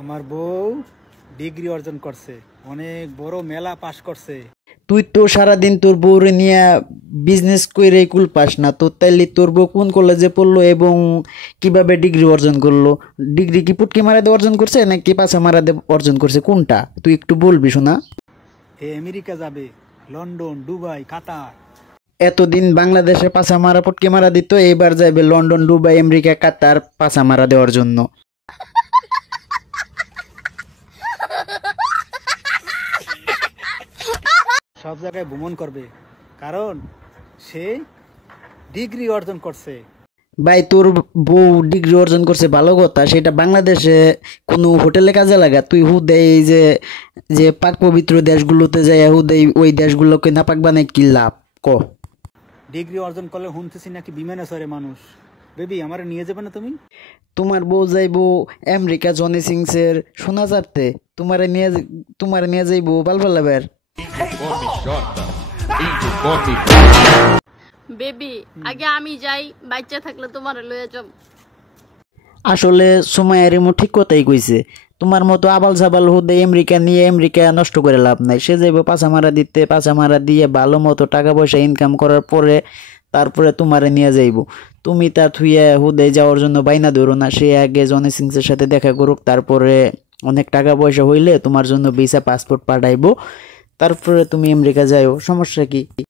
আমার বউ ডিগ্রি অর্জন করছে, অনেক বড় মেলা পাশ করছে। তুই তো সারাদিন তোর বউরে নিয়ে বিজনেস করে কুল পাস না, তো তাইলে তোর বউ কোন কলেজে পড়লো এবং কিভাবে ডিগ্রি অর্জন করলো? ডিগ্রি কি পুটকি মারা দিয়ে অর্জন করছে নাকি পাছা মারা দিয়ে অর্জন করছে, কোনটা তুই একটু বলবি শোনা। এ আমেরিকা যাবে, লন্ডন, দুবাই, কাতার। এতদিন বাংলাদেশে পাছা মারা পুটকি মারা দিত, এইবার যাবে লন্ডন, দুবাই, আমেরিকা, কাতার পাছা মারা দেওয়ার জন্য। সব জায়গায় ভ্রমণ করবে, কারণ সে ডিগ্রি অর্জন করছে। ভাই তোর বউ ডিগ্রি অর্জন করছে ভালো কথা, সেটা বাংলাদেশে কোনো হোটেলে কাজে লাগা? তুই হুদে এই যে যে পাক পবিত্র দেশগুলোতে যাই হুদে ওই দেশগুলোকে নাপাক বানাই কি লাভ ক? ডিগ্রি অর্জন করলে শুনতেছি নাকি বিমানে চড়ে মানুষ। বেবি, আমারে নিয়ে যাবে না তুমি? তোমার বউ যাইবো আমেরিকা জনি সিংসের সোনা চারতে, তোমারে নিয়ে যাইবো বালবালাবের। বেবি আগে আমি যাই, বাচ্চা থাকলে তোমার লয়ে যাব। আসলে সময় রিমো ঠিক কথাই কইছে, তোমার মতো আবাল সাবাল হুদে আমেরিকা নিয়ে আমেরিকা নষ্ট করে লাভ নাই। সে যাইবো পাছা মারা দিতে, পাছা মারা দিয়ে ভালো মতো টাকা পয়সা ইনকাম করার পরে তারপরে তোমারে নিয়ে যাইবো। তুমি তার থুইয়া হুদে যাওয়ার জন্য বাইনা ধরো না, সে আগে জনি সিংসের সাথে দেখা করুক, তারপরে অনেক টাকা পয়সা হইলে তোমার জন্য ভিসা পাসপোর্ট পাঠাইবো, তারপরে তুমি আমেরিকা যাইও, সমস্যা কি?